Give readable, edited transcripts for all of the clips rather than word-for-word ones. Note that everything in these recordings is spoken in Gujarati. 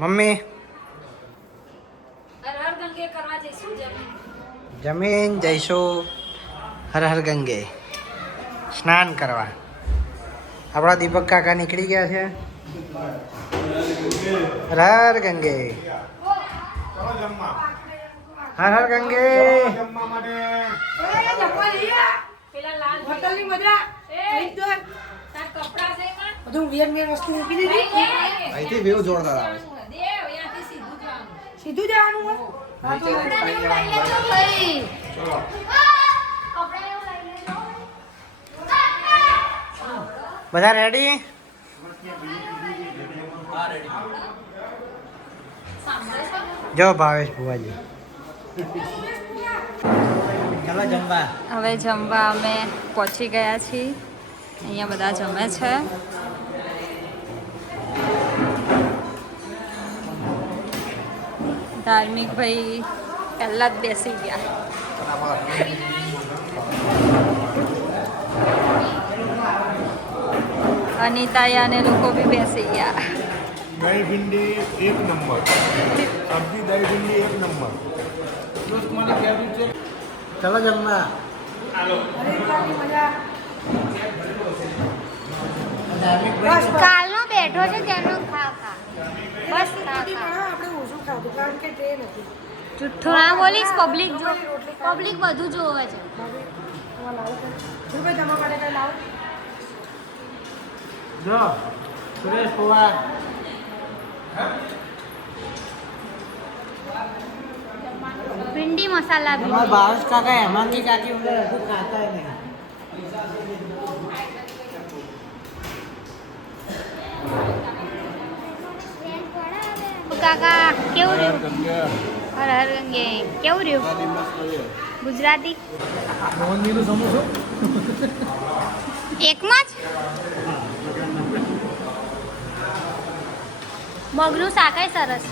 મમ્મી હર હર ગંગે કરવા જઈશું જમીન જઈશું હર હર ગંગે સ્નાન કરવા. આપણા દીપક કાકા નીકળી ગયા છે. હર હર ગંગે હર હર ગંગે. પેલા લાલ હોટલની મજા તાર કપડા છે માં બધું વેર વસ્તુ મૂકી દીધી. અહીંથી વ્યૂ જોરદાર આવે. દેવ અહીંયાથી સીધું જવાનું. સીધું જવાનું હોય. હા તો બધા રેડી? જો ભાવેશ ભુવાજી ચાલો જમવા. હવે જમવા અમે પહોંચી ગયા છીએ. અહીંયા બધા જમે છે. ધાર્મિક ભાઈ પહેલા જ બેસી ગયા. અનિતા ને લોકો બી બેસી ગયા. દહીં ભીંડી એક નંબર, સબ્જી દહીં ભીંડી એક નંબર. ચાલો જમવા. કાલનો બેઠો છે તેનો ખા ખા બસ ખા ખા. આપણે ઓછું ખાધું કારણ કે ટ્રેન હતી. જુઠ્ઠું ના બોલીશ. પબ્લિક બધું જોવે છે. ભાઈ તમારા માટે કઈ લાવો. જો સુરેશ પવાર ભીંડી મસાલા અમારા ભીંડી. ભાવેશ કાકા હેમાંગી કાકી ઉધર હજુ ખાતા નહીં. કાકા કેવું રહ્યું? હર હર ગંગે કેવું રહ્યું? ગુજરાતી એકમાં જ મગનું શાકાય સરસ.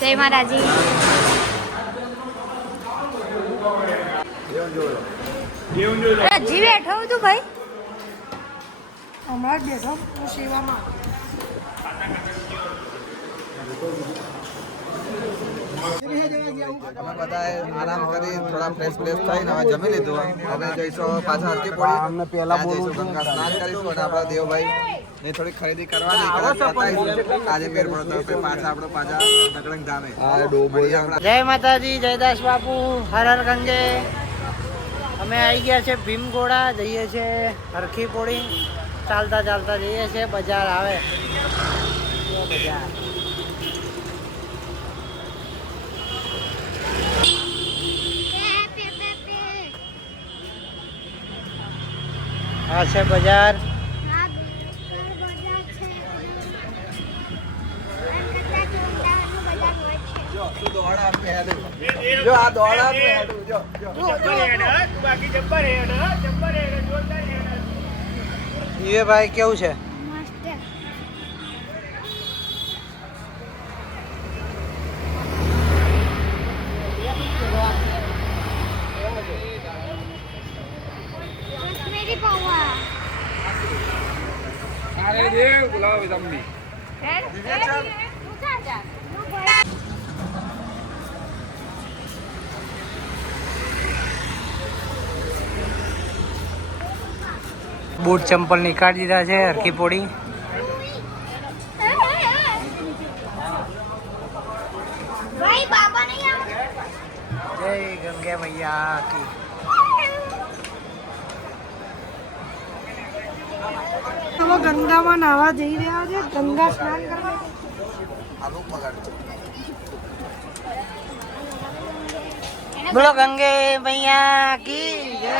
જય માતાજી. હજી બેઠો હું તું ભાઈ. હમણાં જ બેઠો હું સેવામાં. અમે બધાએ આરામ કરી થોડા ફ્રેશ થઈને હવે જમી લીધું. હવે જઈશું પાછા હરકી પડી અમને પહેલા જઈશું ગંગા સ્નાન કરીશું અને આપણા દેવભાઈ ને થોડી ખરીદી કરવાની આજે મેર પડતો પાછા આપણે નકળંગ ધામે. જય માતાજી, જયદાસ બાપુ, હર હર ગંગે. અમે આવી ગયા છે ભીમગોળા, જઈએ છે હરખી પોળી. ચાલતા ચાલતા જઈએ છે. બજાર આવે બજાર. આ છે બજાર. જો આ દોડા જો એ ભાઈ કેવું છે? કાશ્મીરી પૌવા. અરે દેવ બોલાવો તમને. બૂટ ચંપલ નીકાળી દીધા છે હરખી પોળી. ભાઈ બાબા નહીં આવે. જય ગંગે મૈયા કી. હવે ગંગામાં નાહવા જઈ રહ્યા છે. ગંગા સ્નાન કરવા. બોલો ગંગે મૈયા કી જય.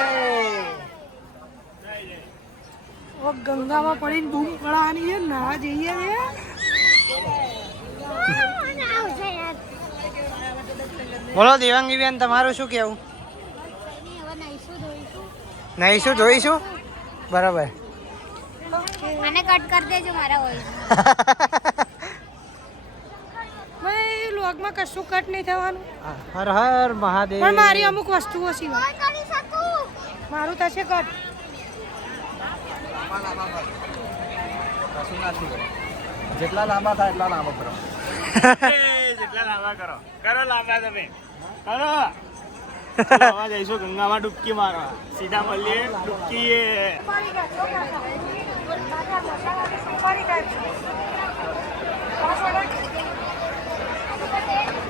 ગંગામાં પડીને બૂમ પડાવવાની છે. નાહવા જઈએ છે. બોલો દેવાંગી બેન, તમારું શું કેવું? નહીશું ધોઈશું. બરાબર. આને કટ કરી દેજો મારા હોય. ભાઈ લોગમાં કશું કટ નહીં થવાનું. હર હર મહાદેવ. પણ મારી અમુક વસ્તુઓ સિવાય. મારું થશે કટ. લાંબા કર. કશું ના થયું. જેટલા લાંબા થાય એટલા લાંબા કરો. જેટલા લાંબા કરો લાંબા તમે કરો. આવા જઈશું ગંગામાં ડૂબકી મારવા. સીધા મળીએ ડૂબકી.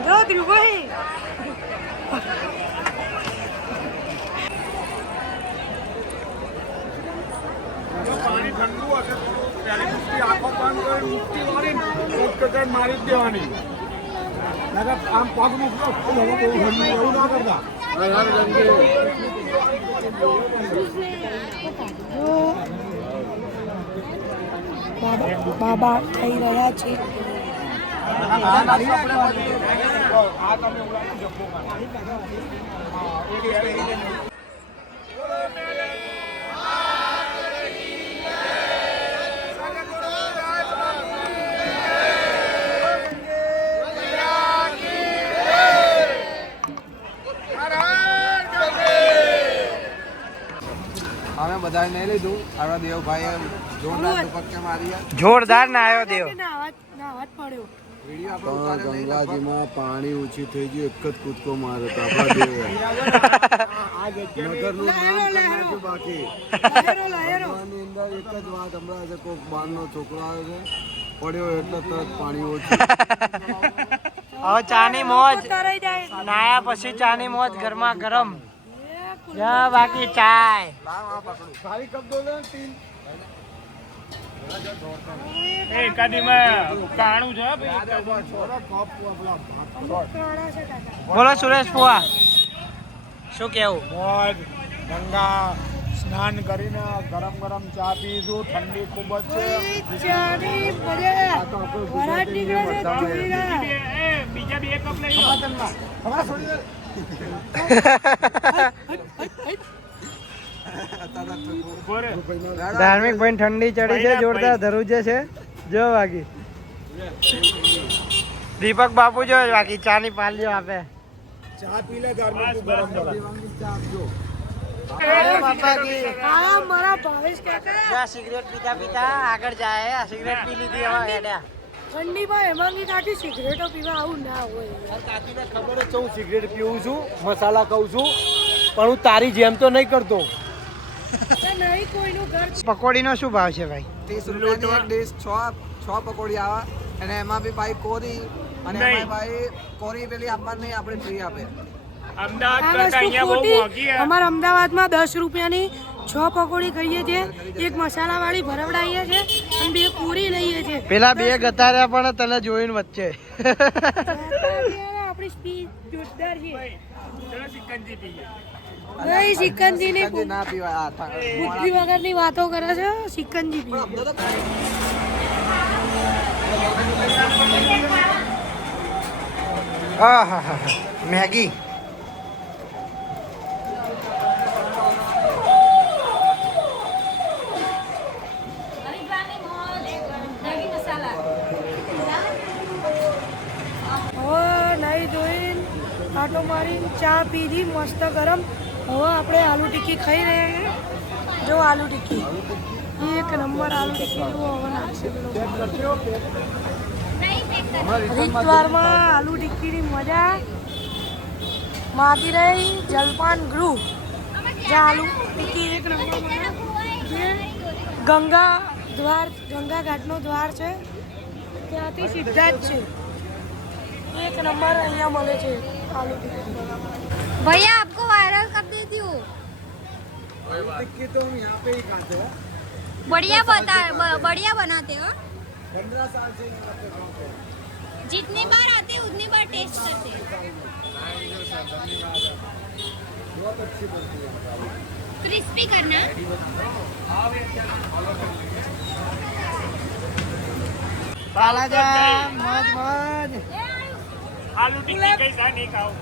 જો ધ્રુવભાઈ પાણી ઠંડુ હશે તો પહેલી ડૂબકી આંખો બંધ કરી ડૂબકી મારીને કચર મારી જ દેવાની. આમ પગ મૂકતો એવું ના કરતા. બાબા થઈ રહ્યા છે. અમે બધાએ નહીં લીધું. આપણા દેવભાઈએ જોરદાર દુપટ્ટા મારી. જોરદાર ના આવ્યો દેવ. નાવા જ પડ્યો. વિડીયો આપણે ઉતારે નહીં. ગંગાજીમાં પાણી ઓછી થઈ ગયું, એક જ કૂદકો માર્યો તો આપણા દેવે. નગરનું નામ કરી નાખ્યું બાકી. ભગવાનની અંદર એક જ વાત હમણાં છે, કોઈક બહારનો છોકરો આવ્યો છે, પડ્યો એટલે તરત પાણી ઓછું. હવે ચાની મોજ. તરાઈ જાય. નાયા પછી ચાની મોજ ગરમા ગરમ. જા બાકી ચાય. ખાલી કપ દો ને તીન. એકાદીમાં કાણું છે બોલો સુરેશ ફુવા, શું કેવું? મોજ ગંગા સ્નાન કરીને ગરમ ગરમ ચા પીશું. ઠંડી ખૂબ જ છે. ચાની મજા. વરાળ નીકળે છે ચૂડીના. બીજા બે કપ લઈ ધાર્મિક ભાઈ ઠંડી ચડી છે જોરદાર. ધરુજે છે જો બાકી. દીપક બાપુ જો બાકી ચાની પાલ્યો આપે. ચા પી લે ધાર્મિક ગરમ ગરમ. બાપા કી હા મારા ભાવેશ કાકા જા સિગરેટ પીતા પીતા આગળ જાય. સિગરેટ પી લીધી હવે હેડ્યા. ઠંડીમાં હેમાંગી કાકી સિગરેટો પીવા આવું ના હોય. કાકીને ખબર જ છે હું સિગરેટ પીવું છું, મસાલા ખાઉં છું, પણ હું તારી જેમ તો નહીં કરતો. નહીં કોઈનું ઘર. પકોડીનો શું ભાવ છે ભાઈ? 30 રૂપિયાની એક ડીશ 6 પકોડી આવે. અને એમાં બી ભાઈ કોરી અને એમાં ભાઈ કોરી પેલી આપવાની નહીં, આપણે ફ્રી આપે. અમદાવાદ આ કરતા વસ્તુ અહીંયા બહુ ખોટી. મોંઘી છે. અમારા અમદાવાદમાં 10 રૂપિયાની 6 પકોડી ખાઈએ છીએ, એક મસાલાવાળી ભરવડાઈએ છે અને 2 પૂરી લઈએ છીએ. પેલા બે ગતાર્યા પણ તને જોઈને વચ્ચે. આપણી સ્પીચ જોરદાર છે. ચલો સિકંજી પીએ. નહીં સિકંજીની સિકંજી ના પીવાય. બુદ્ધિ વગરની વાતો કરે છે. સિકંજી પીએ. હા હા હા મેગી. હરિદ્વારની મોજ. મેગી મસાલા. હવે નહીં ધોઈને આટો મારીને ચા પીધી મસ્ત ગરમ. હવે આપણે આલુ ટિક્કી ખાઈ રહ્યા છીએ. જો આલુ ટિક્કી એક નંબર આલુ ટિક્કી જુઓ હવે નાખશે પેલો. હરિદ્વારમાં આલુ ટિક્કીની મજા માગી રહી. જલપાન ગૃહ જ્યાં આલુ ટિક્કી એક નંબર મળે. જે ગંગા ઘાટનો દ્વાર છે ત્યાંથી સીધા જ છે. एक नंबर અહીંયા મળે છે आलू टिक्की. भैया आपको वायरल कर देती हूँ. टिक्की तो हम यहाँ पे ही खाते हैं. बढ़िया बनाते हो. 15 साल से यहाँ पे गाँव पे. जितनी बार आते हैं उतनी बार टेस्ट करते हैं. बहुत अच्छी बनती है. क्रिस्पी करना. બાલાજા મોજ મોજ. આલુ ટિક્કી કઈ સા નહીં ખાવું.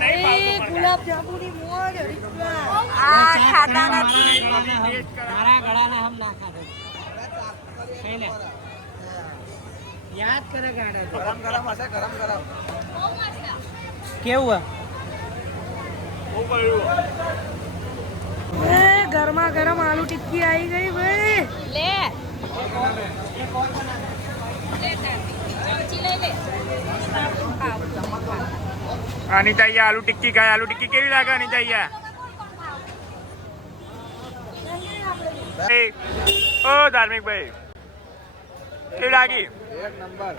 નહીં એ પાડતું પણ ગુલાબ જાંબુની મોજ હરિદ્વાર. खाता નથી. મારા ગળાને હમ ના ખાધે. કઈ લે યાદ કરે ગાડા તો. ગરમ ગરમ હશે. ગરમ ગરમ કેવું બહુ કર્યું. એ ગરમા ગરમ આલુ ટિક્કી આવી ગઈ ભાઈ. લે અનિતા અહીંયા આલુ ટિક્કી ખાય. આલુ ટિક્કી કેવી લાગે અનિતા અહીંયા? ઓ ધાર્મિક ભાઈ કેવી લાગી? એક નંબર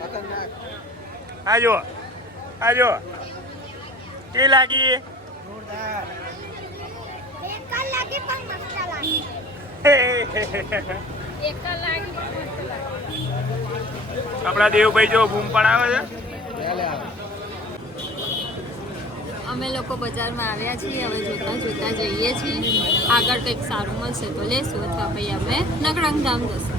ખતરનાક. આજો આજો કેવી લાગી? આપણા દેવભાઈ જો બૂમ પડાવે છે. અમે લોકો બજારમાં આવ્યા છીએ. હવે જોતા જોતા જઈએ છીએ. આગળ કંઈક સારું મળશે તો લેશું, અથવા પછી અમે નકળંગ ધામ જશું.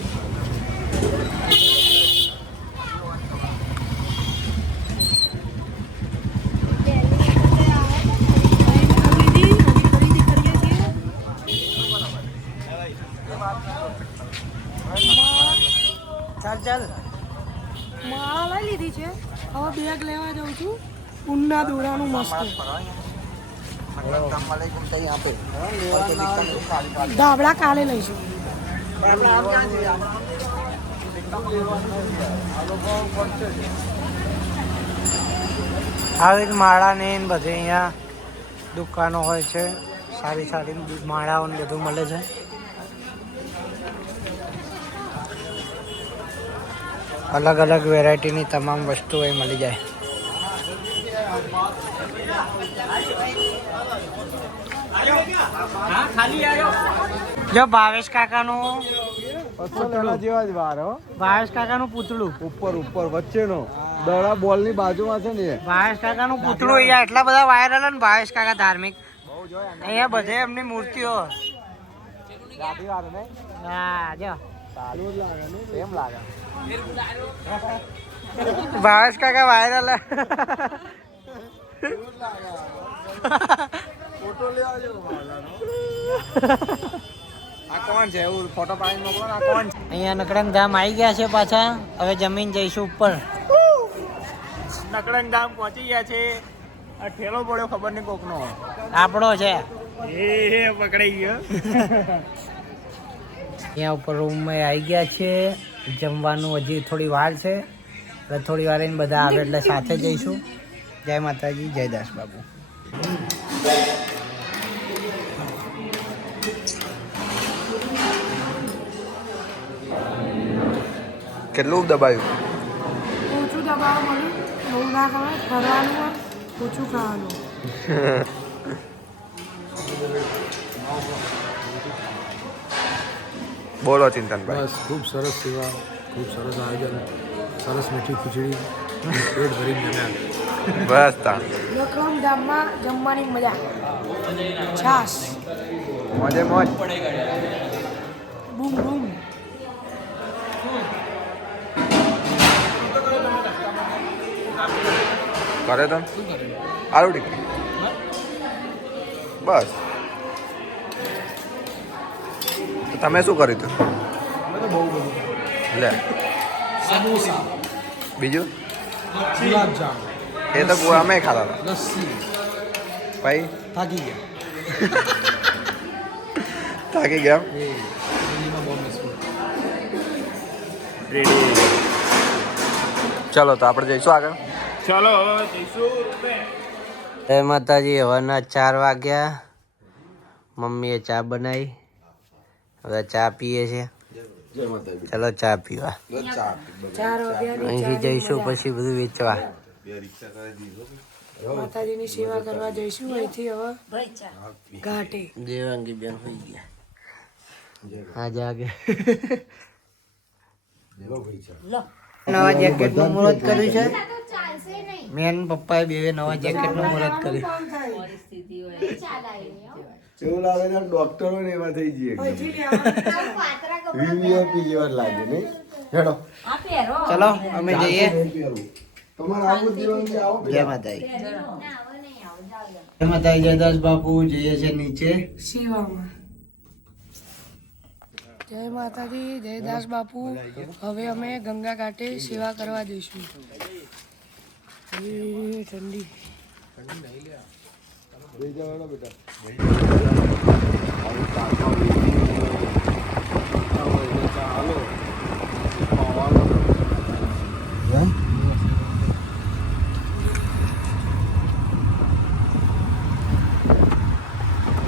ચાલ ચાલ. માળા લઈ લીધી છે. હવે બેગ લેવા જાઉં છું. ઊનના દોરાનું મસ્ત ધાબળા કાલે લઈશું. આવી જ માળા ને બધે અહીંયા દુકાનો હોય છે. સારી સારી માળાઓ ને બધું મળે છે. અલગ અલગ વેરાયટીની તમામ વસ્તુઓ અહીં મળી જાય. જો ભાવેશ કાકાનું જેવા જ વાર હો. ભાવેશ કાકાનું પૂતળું ઉપર ઉપર વચ્ચેનો દડા બોલ ની બાજુમાં છે ને એ. ભાવેશ કાકાનું પૂતળું અહીંયા એટલા બધા વાયરલ ને ભાવેશ કાકા ધાર્મિક અહીંયા બધે એમની મૂર્તિઓ. હા જો એમ લાગે. ભાવેશ કાકા વાયરલ. ફોટો લેવા જેવો આ કોણ છે? એવું ફોટો પાડીને મોકલો ને. આ કોણ છે? અહીંયા નકળંગ ધામ આવી ગયા છે પાછા. હવે જમીન જઈશું ઉપર. નકળંગ ધામ પહોંચી ગયા છે. આ ઠેલો પડ્યો ખબર નહીં કોકનો. આપણો છે. એ પકડાઈ ગયો. અહીંયા ઉપર રૂમમાં આવી ગયા છે. જમવાનું હજી થોડી વાર છે. એટલે થોડી વાર એને બધા આવે એટલે સાથે જઈશું. જય માતાજી, જય દાસ બાબુ. કેટલું દબાયું? ઓછું દબાવ મળ્યું. બહુ ના ખવાય. ફરવાનું હોય, ઓછું ખાવાનું. બોલો ચિંતનભાઈ. બસ ખૂબ સરસ સેવા, ખૂબ સરસ આયોજન, સરસ મીઠી ખીચડી, પેટ ભરીને જમ્યા. બસ તા નકળંગ ધામમાં જમવાની મજા. છાસ મોજે મોજ. બૂમ બૂમ. કરે તો આલુ ટિક્કી બસ. તો તમે શું કર્યું હતું? લે બીજું ગુલાબજામ, એ તો અમે ખાતા હતા. લસ્સી, ભાઈ થાકી ગયા. થાકી ગયા. ચલો તો આપણે જઈશું આગળ. ચલો હવે જઈશું. જય માતાજી. હવાના 4 વાગ્યા. મમ્મીએ ચા બનાવી. હવે ચા પીએ છે. ચલો ચા પીવા. 4 વાગ્યાની અહીંથી જઈશું પછી બધું વેચવા. માતાજીની સેવા કરવા જઈશું અહીંથી. હવે ઘાટે દેવાંગી બેન હોઈ ગયા. હા જાગે. નવા જેકેટ નું મુહૂર્ત કર્યું છે. મેન પપ્પાએ બે નવા જેકેટ નું મુહૂર્ત કર્યું. એવું લાગે છે ડોક્ટરો ને એવા થઈ જઈએ. વીવીઆઈપી જેવા લાગે નહીં. હેડો ચલો અમે જઈએ. તમારે આવું જીવન છે, આવો જય માતાજી. જય માતાજી, જયદાસ બાપુ. જઈએ છે નીચે સેવામાં. જય માતાજી, જય દાસ બાપુ. હવે અમે ગંગા ઘાટે સેવા કરવા જઈશું. ઠંડી લઈ જવાનો બેટા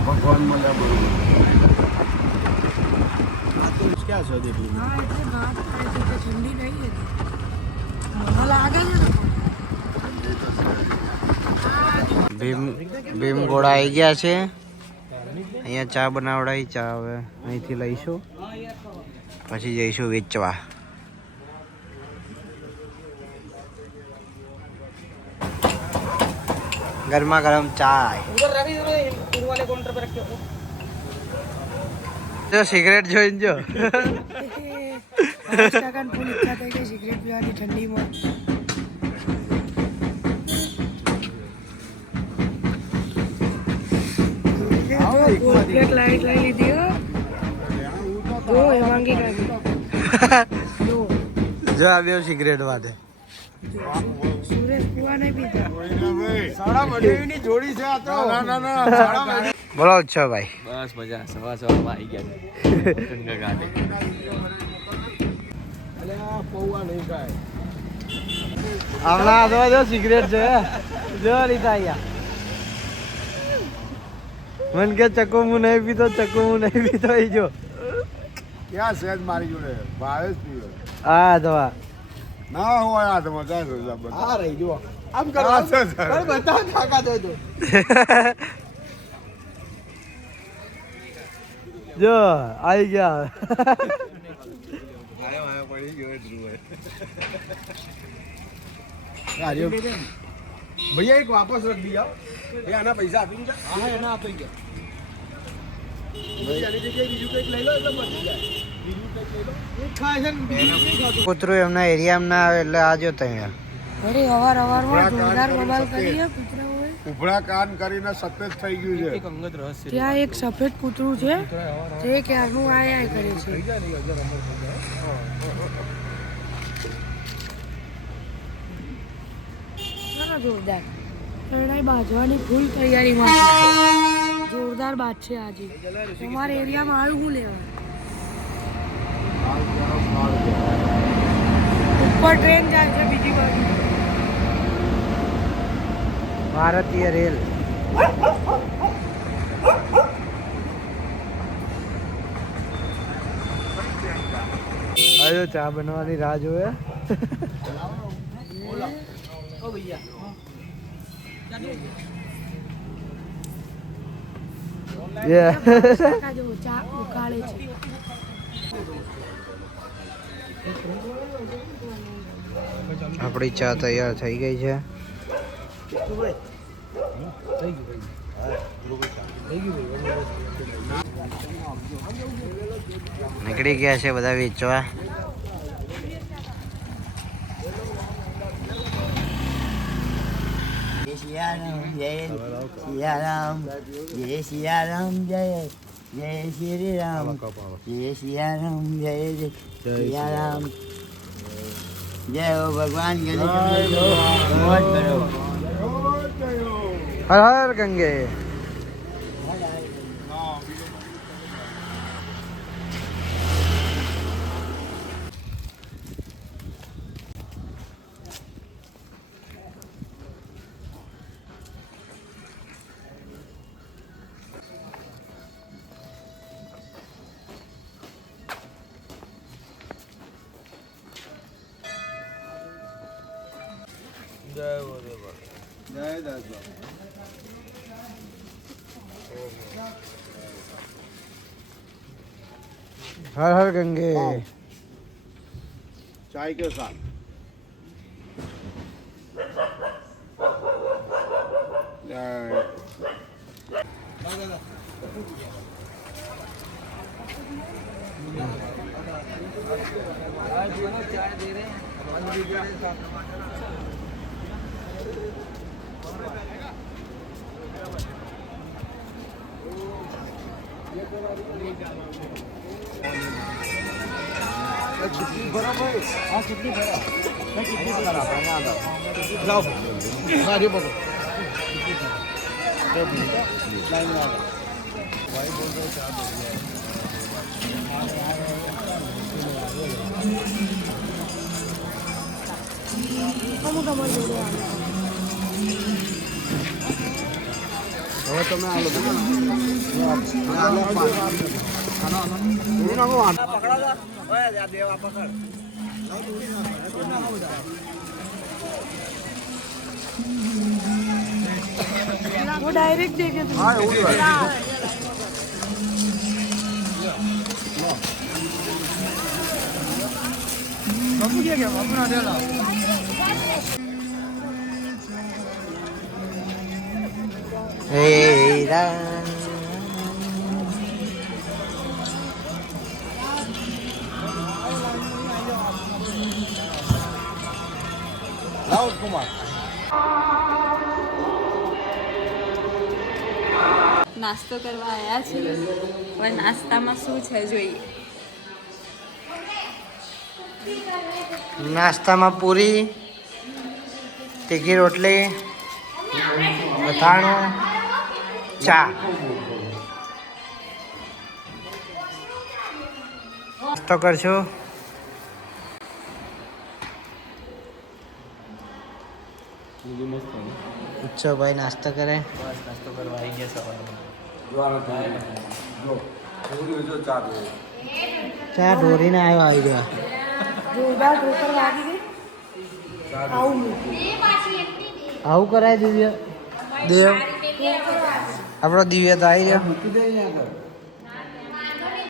ભગવાન મળ્યા બોલું ક્યાં છે દેખી હા એટલે ના થાય છે કે ઠંડી નહીં હતી મને લાગે છે ભીમ ઘોડા આવી ગયા છે. અહીંયા ચા બનાવડાવી, ચા હવે અહીંથી લઈશું, પછી જઈશું વેચવા. ગરમા ગરમ ચાય. જો સિગરેટ જોઈને જો 5 ટકાની ફૂલ ઈચ્છા થઈ ગઈ સિગરેટ પીવાની ઠંડીમાં. કોલગેટ લાઈટ લઈ લીધી હો. જો હેમાંગી કાઢી જો જો આ બે સિગરેટ વાદે. સુરેશ પીવા નહીં પીતા. સાડા મઢીની જોડી છે આ તો ના બોલો છો ભાઈ. બસ મજા સવા સવારમાં આવી ગયા છે ગંગા ઘાટે. અલે આ પૌવા નહીં ખાય હમણાં જો સિગરેટ છે જો રીતા અહીંયા મન કે ચકો હું નહીં પીતો, ચકો હું નહીં પીતો. એ જો ક્યાં સહેજ મારી જોડે ભાવેશ પીવે હા દવા ના હોય આ તો મજા છે આ રહી જો આમ કરો બધા કાકા દો તો જો આવી ગયા. પડી ગયો ધ્રુવ ભૈયા એક વાપસ રખ દી આવો ભૈયા આના પૈસા આપી દીધા હા એના આપી ગયા આની જગ્યાએ બીજું કંઈક લઈ લો એટલે મળી જાય બીજું કંઈક લઈ લો એક ખાય છે ને બીજું કંઈક ખાતું કૂતરું એમના એરિયામાં ના આવે એટલે આજો ત્યાં. વળી અવારમાં જોરદાર બબાલ કરીએ કૂતરાઓએ. ઉભરા કાન કરીને સફેદ થઈ ગયું છે ત્યાં એક સફેદ કૂતરું છે તે ક્યારનું આયા કરે છે. ના જોરદાર શરણાઈ બાજવાની ફૂલ તૈયારીમાં છે. જોરદાર બાદ છે આજે. તમારા એરિયામાં આવ્યું હું લેવા ઉપર ટ્રેન જાય છે બીજી બાજુ. ભારતીય રેલ. આજો ચા બનવાની રાહ જોવે. કાકા જો ચા ઉકાળે છે. આપણી ચા તૈયાર થઈ ગઈ છે. નીકળી ગયા છે બધા વેચવા. સિયારામ જય સિયારામ જય સિયારામ જય જય શ્રી રામ જય સિયારામ જય જય સિયારામ જય હો ભગવાન ગણેશ મોજ કરો. હર હર ગંગે. જય દાદા હર હર ગંગે. चाय के साथ અમુક અમારી જોડે આવે. હવે તમે આ લોકો वो डायरेक्ट देखे थे. હા એવું જ હોય. હે રામ. લાવો કુમાર નાસ્તો કરવા આવ્યા છીએ હવે નાસ્તામાં શું છે જોઈએ. નાસ્તામાં પૂરી, તીખી રોટલી, અથાણું, ચા. નાસ્તો કરશું. પૂછો ભાઈ નાસ્તો કરે. ચા ઢોરીને આવ્યો આવી ગયા. જોરદાર ઠોકર લાગી ગઈ. આવું મૂકું. આવું કરાય દિવ્ય? દેવ આપણો દિવ્ય તો આવી ગયો. મૂકી દે અહીંયા આગળ